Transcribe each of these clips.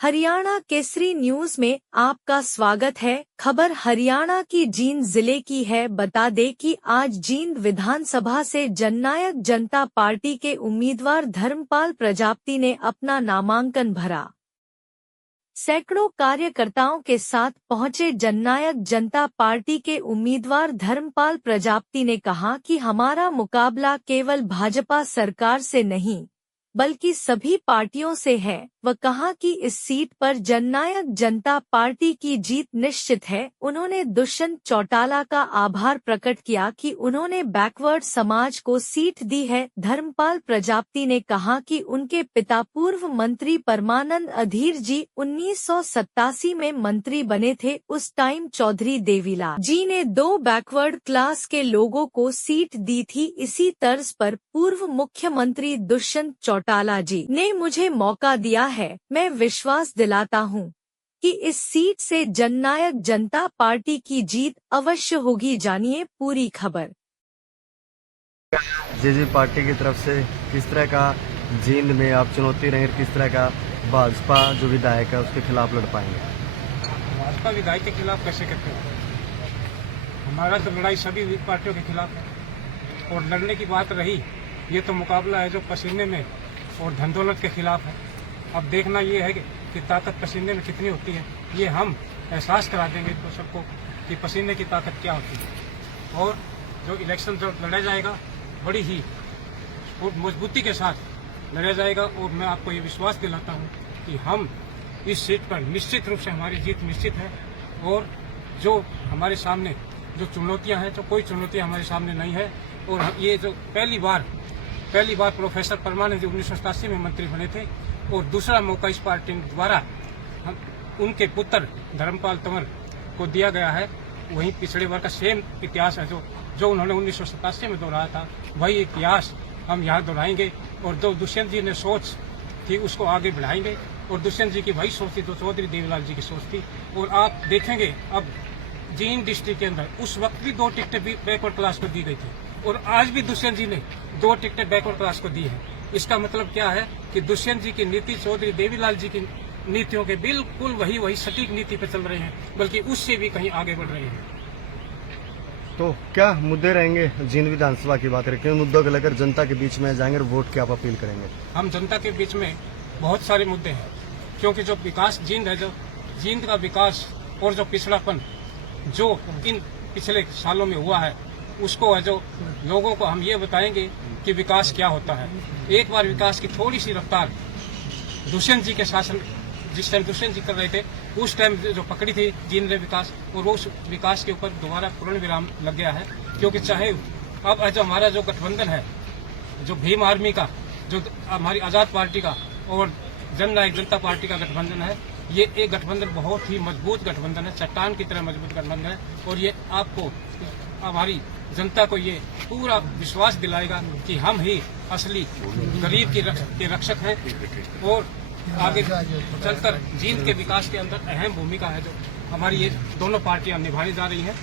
Haryana Kesari news में आपका स्वागत है। खबर हरियाणा की जींद जिले की है। बता दें कि आज जींद विधानसभा से जननायक जनता पार्टी के उम्मीदवार धर्मपाल प्रजापति ने अपना नामांकन भरा। सैकड़ों कार्यकर्ताओं के साथ पहुंचे जननायक जनता पार्टी के उम्मीदवार धर्मपाल प्रजापति ने कहा कि हमारा मुकाबला केवल भाजपा सरकार से नहीं बल्कि सभी पार्टियों से है। वह कहा कि इस सीट पर जननायक जनता पार्टी की जीत निश्चित है। उन्होंने दुष्यंत चौटाला का आभार प्रकट किया कि उन्होंने बैकवर्ड समाज को सीट दी है। धर्मपाल प्रजापति ने कहा कि उनके पिता पूर्व मंत्री परमानंद अधीर जी 1987 में मंत्री बने थे। उस टाइम चौधरी देवीलाल जी ने 2 बैकवर्ड क्लास के लोगों को सीट दी थी। इसी तर्ज पर पूर्व मुख्यमंत्री दुष्यंत चौटाला जी ने मुझे मौका दिया है। मैं विश्वास दिलाता हूं कि इस सीट से जननायक जनता पार्टी की जीत अवश्य होगी। जानिए पूरी खबर। जी पार्टी की तरफ से किस तरह का जींद में आप चुनौती रहेंगे, किस तरह का भाजपा जो विधायक है उसके खिलाफ लड़ पाएंगे? भाजपा विधायक के खिलाफ कैसे करते हैं? हमारा तो लड़ाई सभी पार्टियों के खिलाफ है। और लड़ने की बात रही, ये तो मुकाबला है जो पसीने में और धन दौलत के खिलाफ है। अब देखना ये है कि ताकत पसीने में कितनी होती है। ये हम एहसास करा देंगे तो सबको कि पसीने की ताकत क्या होती है। और जो इलेक्शन जो लड़ा जाएगा बड़ी ही मजबूती के साथ लड़ा जाएगा। और मैं आपको ये विश्वास दिलाता हूँ कि हम इस सीट पर निश्चित रूप से हमारी जीत निश्चित है। और जो हमारे सामने जो चुनौतियाँ हैं, तो कोई चुनौतियाँ हमारे सामने नहीं है। और ये जो पहली बार प्रोफेसर परमानंद जी 1987 में मंत्री बने थे और दूसरा मौका इस पार्टी द्वारा उनके पुत्र धर्मपाल तंवर को दिया गया है। वहीं पिछड़े वर्ग का सेम इतिहास है जो उन्होंने 1987 में दोहराया था, वही इतिहास हम यहाँ दोहराएंगे। और जो दुष्यंत जी ने सोच थी उसको आगे बढ़ाएंगे। और दुष्यंत जी की वही सोच थी जो चौधरी देवीलाल जी की सोच थी। और आप देखेंगे अब जींद डिस्ट्रिक्ट के अंदर उस वक्त भी 2 टिकटें बैकवर्ड क्लास को दी गई थी और आज भी दुष्यंत जी ने 2 टिकटें बैकवर्ड क्लास को दी है। इसका मतलब क्या है कि दुष्यंत जी की नीति चौधरी देवीलाल जी की नीतियों के बिल्कुल वही सटीक नीति पे चल रहे हैं, बल्कि उससे भी कहीं आगे बढ़ रहे हैं। तो क्या मुद्दे रहेंगे? जींद विधानसभा की बात करें, किन मुद्दों को लेकर जनता के बीच में जाएंगे और वोट की आप अपील करेंगे? हम जनता के बीच में बहुत सारे मुद्दे हैं, क्योंकि जो विकास जींद है, जो जींद का विकास और जो पिछड़ापन जो इन पिछले सालों में हुआ है उसको है जो लोगों को हम ये बताएंगे कि विकास क्या होता है। एक बार विकास की थोड़ी सी रफ्तार दुष्यंत जी के शासन जिस टाइम दुष्यंत जी कर रहे थे उस टाइम जो पकड़ी थी जींद ने विकास, और उस विकास के ऊपर दोबारा पूर्ण विराम लग गया है। क्योंकि चाहे अब जो हमारा जो गठबंधन है, जो भीम आर्मी का, जो हमारी आजाद पार्टी का और जननायक जनता पार्टी का गठबंधन है, ये एक गठबंधन बहुत ही मजबूत गठबंधन है, चट्टान की तरह मजबूत गठबंधन है। और ये आपको हमारी जनता को ये पूरा विश्वास दिलाएगा कि हम ही असली गरीब के रक्षक हैं और आगे चलकर जींद के विकास के अंदर अहम भूमिका है जो हमारी ये दोनों पार्टियां निभाने जा रही हैं।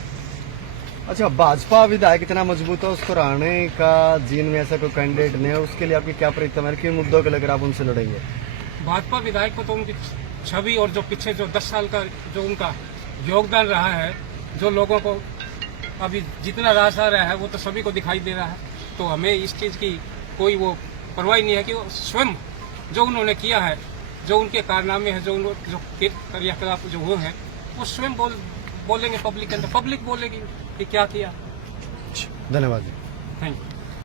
अच्छा, भाजपा विधायक इतना मजबूत है, उसको हराने का जींद में ऐसा कोई कैंडिडेट नहीं है, उसके लिए आपकी क्या प्रतिक्रिया, किन मुद्दों को लेकर आप उनसे लड़ेंगे? भाजपा विधायक को तो उनकी छवि और जो पिछले जो 10 साल का जो उनका योगदान रहा है, जो लोगों को अभी जितना रास आ रहा है वो तो सभी को दिखाई दे रहा है। तो हमें इस चीज़ की कोई वो परवाह नहीं है कि वो स्वयं जो उन्होंने किया है, जो उनके कारनामे हैं, जो क्रियाकलाप जो हुए हैं, वो स्वयं बोलेंगे पब्लिक के अंदर, पब्लिक बोलेगी कि क्या किया। धन्यवाद। Thank you.